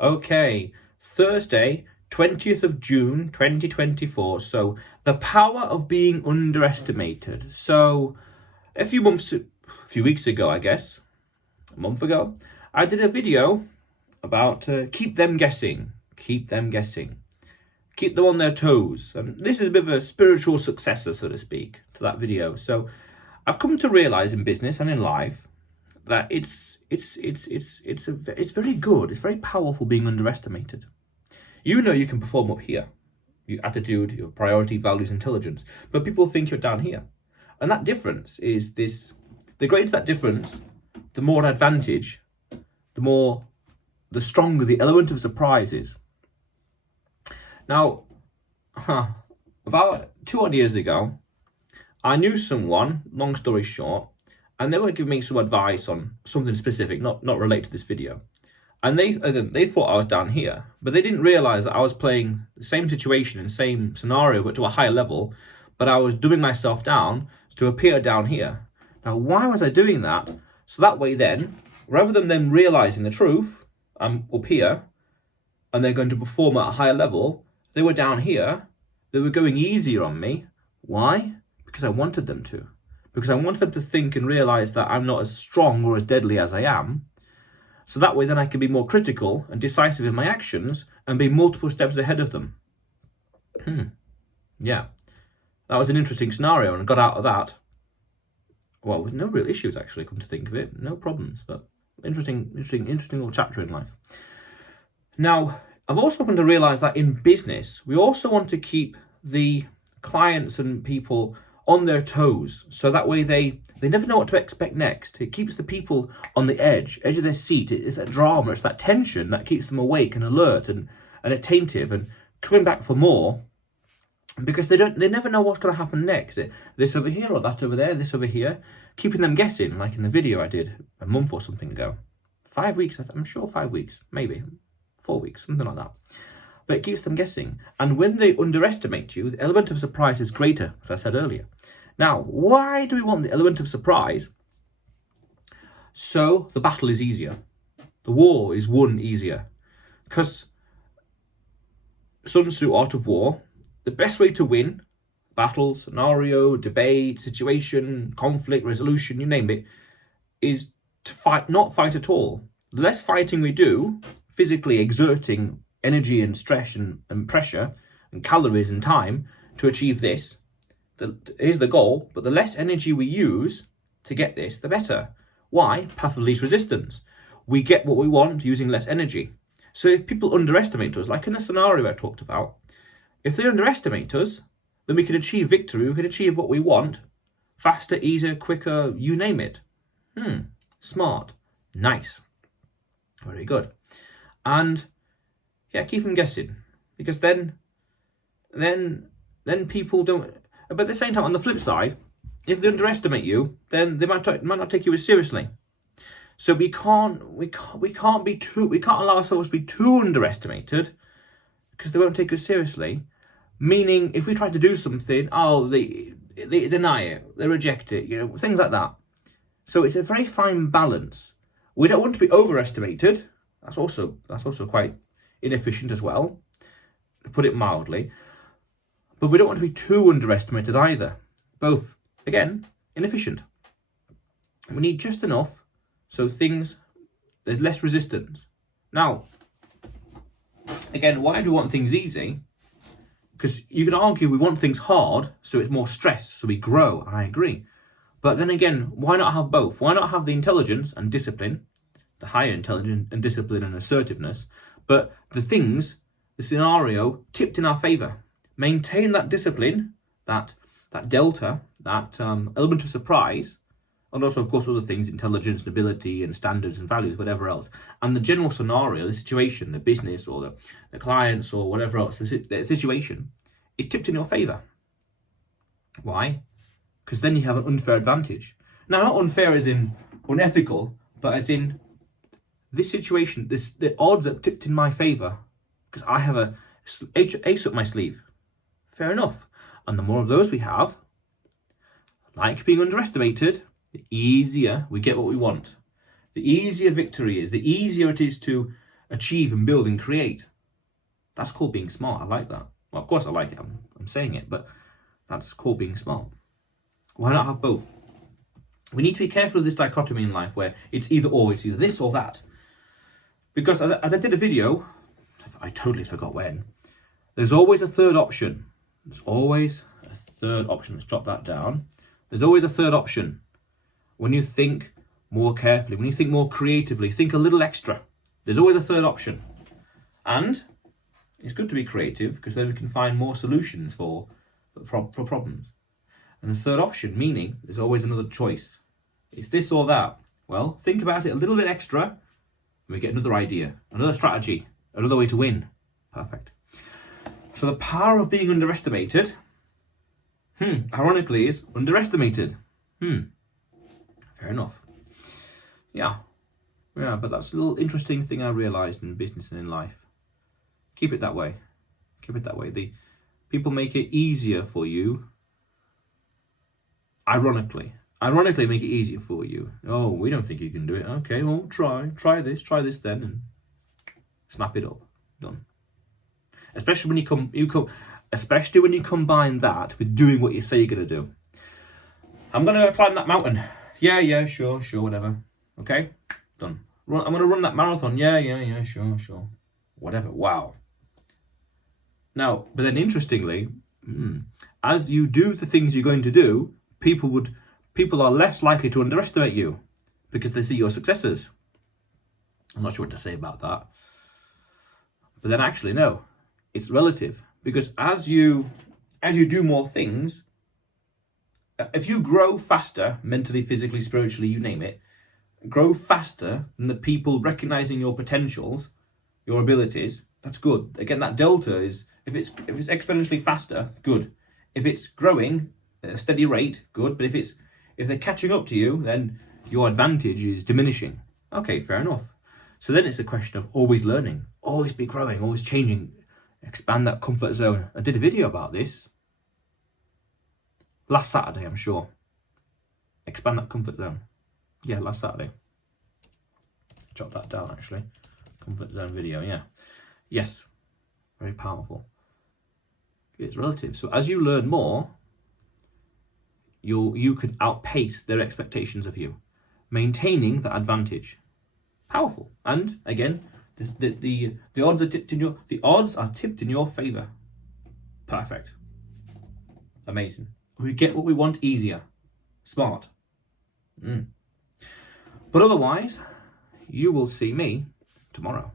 Okay, Thursday, 20th of June, 2024. So, the power of being underestimated. So, a few weeks ago, I guess, a month ago, I did a video about keep them guessing, keep them guessing, keep them on their toes. And this is a bit of a spiritual successor, so to speak, to that video. So, I've come to realize in business and in life that it's very good. It's very powerful being underestimated. You know you can perform up here, your attitude, your priority, values, intelligence, but people think you're down here, and that difference is this. The greater that difference, the more advantage, the stronger the element of surprise is. Now, about 2 odd years ago, I knew someone. Long story short. And they were giving me some advice on something specific, not related to this video. And they thought I was down here, but they didn't realize that I was playing the same situation and same scenario, but to a higher level. But I was dumbing myself down to appear down here. Now, why was I doing that? So that way, then, rather than them realizing the truth, I'm up here, and they're going to perform at a higher level. They were down here. They were going easier on me. Why? Because I wanted them to. Because I want them to think and realize that I'm not as strong or as deadly as I am. So that way then I can be more critical and decisive in my actions and be multiple steps ahead of them. Yeah. That was an interesting scenario, and I got out of that. Well, with no real issues, actually, come to think of it. No problems, but interesting little chapter in life. Now, I've also come to realize that in business, we also want to keep the clients and people on their toes, so that way they never know what to expect next. It keeps the people on the edge of their seat. It's that drama, it's that tension that keeps them awake and alert and attentive and coming back for more, because they never know what's going to happen next. This over here or that over there, this over here, keeping them guessing, like in the video I did a month or something ago. 5 weeks, I'm sure 5 weeks, maybe 4 weeks, something like that. But it keeps them guessing. And when they underestimate you, the element of surprise is greater, as I said earlier. Now, why do we want the element of surprise? So the battle is easier. The war is won easier. Because Sun Tzu, Art of War, the best way to win battle, scenario, debate, situation, conflict, resolution, you name it, is to fight, not fight at all. The less fighting we do, physically exerting energy and stress and pressure and calories and time to achieve this, here's the goal, but the less energy we use to get this, the better. Why? Path of least resistance. We get what we want using less energy. So if people underestimate us, like in the scenario I talked about, if they underestimate us, then we can achieve victory, we can achieve what we want faster, easier, quicker, you name it. Smart. Nice. Very good. And yeah, keep them guessing, because then people don't. But at the same time, on the flip side, if they underestimate you, then they might not take you as seriously. So we can't allow ourselves to be too underestimated, because they won't take us seriously. Meaning, if we try to do something, they deny it, they reject it, things like that. So it's a very fine balance. We don't want to be overestimated. That's also quite inefficient as well, to put it mildly. But we don't want to be too underestimated either. Both, again, inefficient. We need just enough so there's less resistance. Now, again, why do we want things easy? Because you can argue we want things hard, so it's more stress, so we grow, and I agree. But then again, why not have both? Why not have the intelligence and discipline, the higher intelligence and discipline and assertiveness, but the scenario tipped in our favor? Maintain that discipline, that delta, that element of surprise, and also, of course, other things, intelligence, ability, and standards and values, whatever else. And the general scenario, the situation, the business, or the clients, or whatever else, the situation is tipped in your favor. Why? Because then you have an unfair advantage. Now, not unfair as in unethical, but as in this situation, the odds are tipped in my favor because I have a ace up my sleeve. Fair enough. And the more of those we have, like being underestimated, the easier we get what we want. The easier victory is, the easier it is to achieve and build and create. That's called being smart. I like that. Well, of course I like it. I'm saying it, but that's called being smart. Why not have both? We need to be careful of this dichotomy in life where it's either or, it's either this or that. Because as I did a video, I totally forgot when, there's always a third option. There's always a third option. Let's jot that down. There's always a third option. When you think more carefully, when you think more creatively, think a little extra. There's always a third option. And it's good to be creative because then we can find more solutions for problems. And the third option, meaning there's always another choice. It's this or that. Well, think about it a little bit extra, and we get another idea, another strategy, another way to win. Perfect. So the power of being underestimated, ironically, is underestimated. Fair enough. Yeah, but that's a little interesting thing I realised in business and in life. Keep it that way. Keep it that way. The people make it easier for you. Ironically make it easier for you. Oh, we don't think you can do it. Okay, well, try this then, and snap it up. Done. Especially when you combine that with doing what you say you're gonna do. I'm gonna climb that mountain. Yeah, sure, whatever. Okay, done. I'm gonna run that marathon. Yeah, sure. Whatever. Wow. Now, but then interestingly, as you do the things you're going to do, people are less likely to underestimate you because they see your successes. I'm not sure what to say about that. But then actually, no, it's relative, because as you do more things, if you grow faster, mentally, physically, spiritually, you name it, grow faster than the people recognizing your potentials, your abilities, that's good. Again, that delta is, if it's exponentially faster, good. If it's growing at a steady rate, good. But if they're catching up to you, then your advantage is diminishing. Okay, fair enough. So then it's a question of always learning, always be growing, always changing, expand that comfort zone. I did a video about this last Saturday, I'm sure. Expand that comfort zone. Yeah, last Saturday. Jot that down, actually. Comfort zone video, yeah. Yes, very powerful. It's relative. So as you learn more, you can outpace their expectations of you, maintaining that advantage. Powerful. And again, the odds are tipped in your favor. Perfect. Amazing. We get what we want easier. Smart. But otherwise, you will see me tomorrow.